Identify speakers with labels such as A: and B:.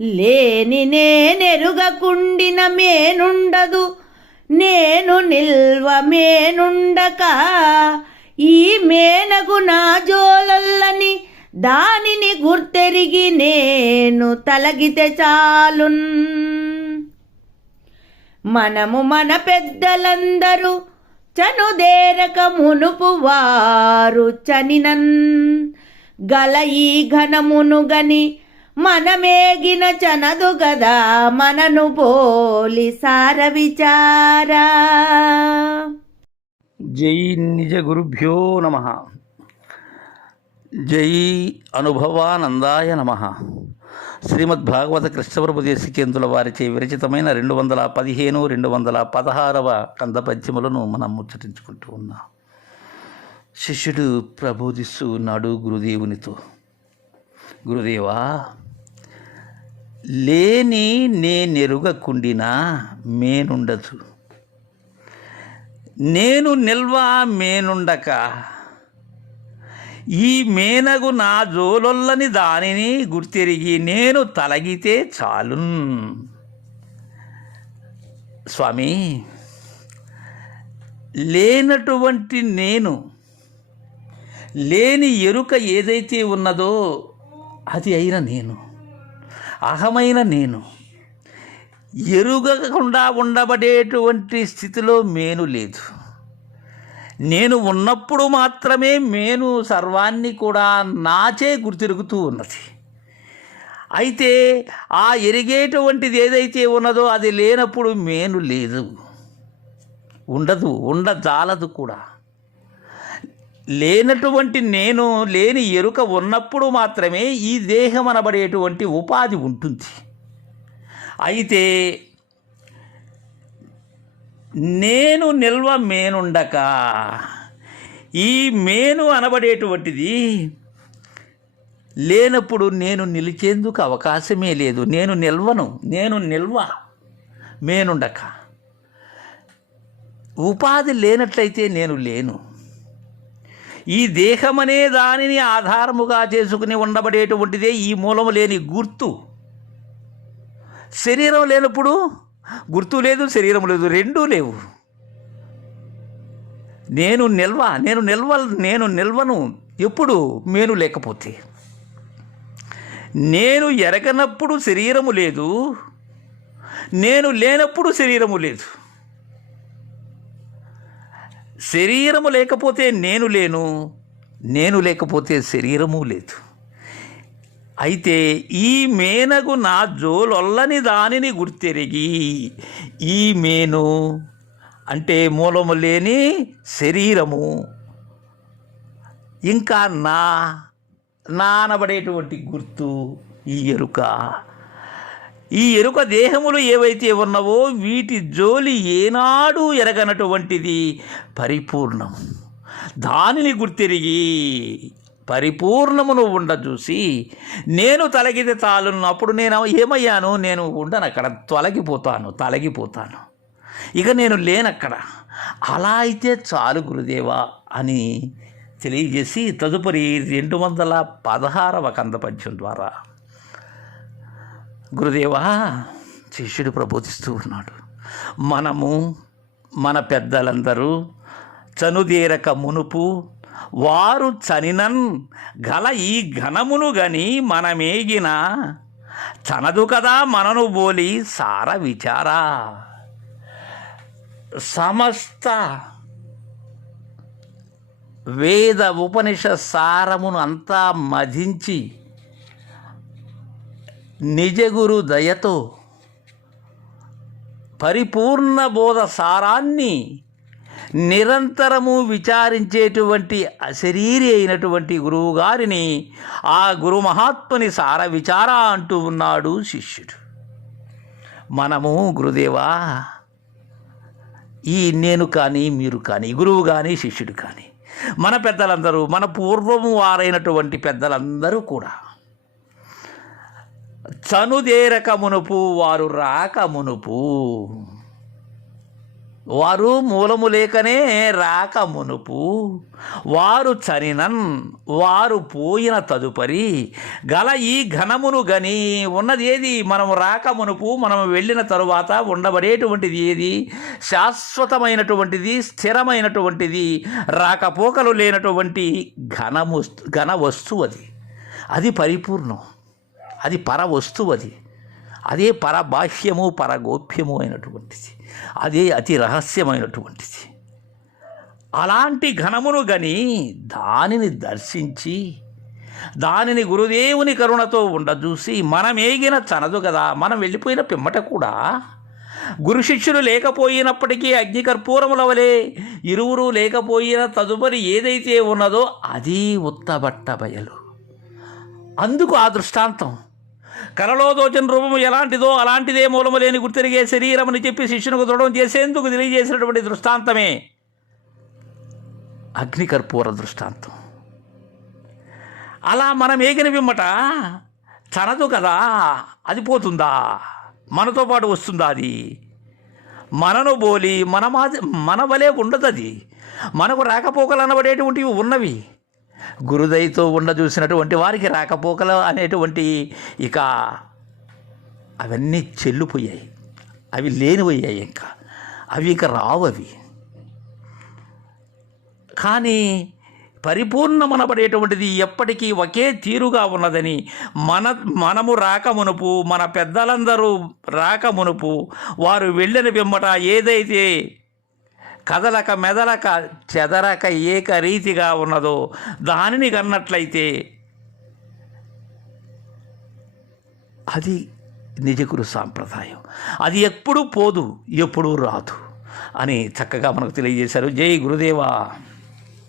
A: లేని నేనెరుగకుండిన మేనుండదు నేను నిల్వ మేనుండక. ఈ మేనగు నా జోలల్లని దానిని గుర్తెరిగి నేను తలగితే చాలున్. మనము మన పెద్దలందరూ చనుదేరక మునుపు వారు చనినన్. గల ఈ ఘనమును గని మనమేగిన చనదు గదా మనను పోలి సార విచారా
B: జై నిజ గురుభ్యో నమ. జై అనుభవానందాయ నమ. శ్రీమద్భాగవత కృష్ణప్రభు దేశికేంద్రుల వారిచే విరచితమైన రెండు వందల పదిహేను రెండు వందల పదహారవ కందపద్యములను మనం ముచ్చటించుకుంటూ ఉన్నాం. శిష్యుడు ప్రబోధిస్తూ ఉన్నాడు గురుదేవునితో గురుదేవా లేని నేనెరుగకుండినా మేనుండదు. నేను నిల్వ మేనుండక ఈ మేనగు నా జోలొల్లని దానిని గుర్తిరిగి నేను తలగితే చాలు స్వామి లేనటువంటి నేను లేని ఎరుక ఏదైతే ఉన్నదో అది అయిన నేను. అహమైన నేను. ఎరుగకుండా ఉండబడేటువంటి స్థితిలో మేను లేదు. నేను ఉన్నప్పుడు మాత్రమే మేను సర్వాన్ని కూడా నాచే గుర్తిరుగుతూ ఉన్నది. అయితే ఆ ఎరిగేటువంటిది ఏదైతే ఉన్నదో అది లేనప్పుడు మేను లేదు. ఉండదు ఉండజాలదు కూడా. లేనటువంటి నేను లేని ఎరుక ఉన్నప్పుడు మాత్రమే ఈ దేహం అనబడేటువంటి ఉపాధి ఉంటుంది. అయితే నేను నిల్వ మేనుండక ఈ మేను అనబడేటువంటిది లేనప్పుడు నేను నిలిచేందుకు అవకాశమే లేదు. నేను నిల్వను నేను నిల్వ మేనుండక. ఉపాధి లేనట్లయితే నేను లేను. ఈ దేహమనే దానిని ఆధారముగా చేసుకుని ఉండబడేటువంటిదే ఈ మూలము లేని గుర్తు. శరీరం లేనప్పుడు గుర్తు లేదు శరీరం లేదు రెండూ లేవు. నేను నిల్వ నేను నిల్వ నేను నిల్వను ఎప్పుడు నేను లేకపోతే. నేను ఎరగనప్పుడు శరీరము లేదు నేను లేనప్పుడు శరీరము లేదు. శరీరము లేకపోతే నేను లేను నేను లేకపోతే శరీరము లేదు. అయితే ఈ మేనగు నా జోలొల్లని దానిని గుర్తెరిగి ఈ మేను అంటే మూలము లేని శరీరము ఇంకా నా నానబడేటువంటి గుర్తు ఈ ఎరుక. ఈ ఎరుక దేహములు ఏవైతే ఉన్నవో వీటి జోలి ఏనాడు ఎరగనటువంటిది పరిపూర్ణం దానిని గుర్తిరిగి పరిపూర్ణమును ఉండ చూసి నేను తలగితే తాలును అప్పుడు నేను ఏమయ్యాను? నేను ఉండను అక్కడ తొలగిపోతాను తలగిపోతాను. ఇక నేను లేనక్కడ. అలా అయితే చాలు గురుదేవా అని తెలియజేసి తదుపరి రెండు వందల పదహారవ కందపద్యం ద్వారా గురుదేవా శిష్యుడు ప్రబోధిస్తూ ఉన్నాడు. మనము మన పెద్దలందరూ చనుదేరక మునుపు వారు చనినన్ గల ఈ ఘనమును గని మనమేగిన చనదు కదా మనను బోలి సార విచారా. సమస్త వేద ఉపనిష సారమును అంతా మధించి నిజగురు దయతో పరిపూర్ణ బోధ సారాన్ని నిరంతరము విచారించేటువంటి అశరీరి అయినటువంటి గురువు గారిని ఆ గురు మహాత్ముని సార విచార అంటూ ఉన్నాడు శిష్యుడు. మనము గురుదేవా ఈ నేను కానీ మీరు కానీ గురువు కానీ శిష్యుడు కానీ మన పెద్దలందరూ మన పూర్వము వారైనటువంటి పెద్దలందరూ కూడా చనుదేరక మునుపు వారు రాక మునుపు వారు మూలము లేకనే రాక మునుపు వారు చనినన్ వారు పోయిన తదుపరి. గల ఈ ఘనమును గని ఉన్నది ఏది? మనం రాక మునుపు మనం వెళ్ళిన తరువాత ఉండబడేటువంటిది ఏది? శాశ్వతమైనటువంటిది స్థిరమైనటువంటిది రాకపోకలు లేనటువంటి ఘనము ఘన వస్తువు అది. అది పరిపూర్ణం. అది పరవస్తువు అది. అదే పరబాహ్యము పరగోప్యము అయినటువంటిది. అదే అతి రహస్యమైనటువంటిది. అలాంటి ఘనమును గని దానిని దర్శించి దానిని గురుదేవుని కరుణతో ఉండజూసి మనమేగిన చనదు కదా మనం వెళ్ళిపోయిన పిమ్మట కూడా గురు శిష్యులు లేకపోయినప్పటికీ అగ్నికర్పూరముల వలె ఇరువురు లేకపోయిన తదుపరి ఏదైతే ఉన్నదో అది ఉత్తబట్ట బయలు. అందుకు ఆ దృష్టాంతం. కలలో దోచిన రూపము ఎలాంటిదో అలాంటిదే మూలము లేని గుర్తిరిగే శరీరమని చెప్పి శిష్యునికి దృఢం చేసేందుకు తెలియజేసినటువంటి దృష్టాంతమే. అగ్నికర్పూర దృష్టాంతం. అలా మనం ఏగిన పిమ్మట చనదు కదా అది పోతుందా? మనతో పాటు వస్తుందా అది? మనను బోలి మన మాది మన వలే ఉండదు అది మనకు రాకపోకలు అనబడేటువంటివి ఉన్నవి. గురుదయతో ఉండ చూసినటువంటి వారికి రాకపోకలు అనేటువంటి ఇక అవన్నీ చెల్లిపోయాయి. అవి లేనిపోయాయి ఇంకా. అవి ఇక రావు అవి కానీ పరిపూర్ణమనబడేటువంటిది ఎప్పటికీ ఒకే తీరుగా ఉన్నదని మన మనము రాకమునుపు మన పెద్దలందరూ రాకమునుపు వారు వెళ్ళిన పిమ్మట ఏదైతే కదలక మెదలక చెదరక ఏకరీతిగా ఉన్నదో దానిని కన్నట్లయితే అది నిజగురు సాంప్రదాయం. అది ఎప్పుడూ పోదు ఎప్పుడూ రాదు అని చక్కగా మనకు తెలియజేశారు. జై గురుదేవా.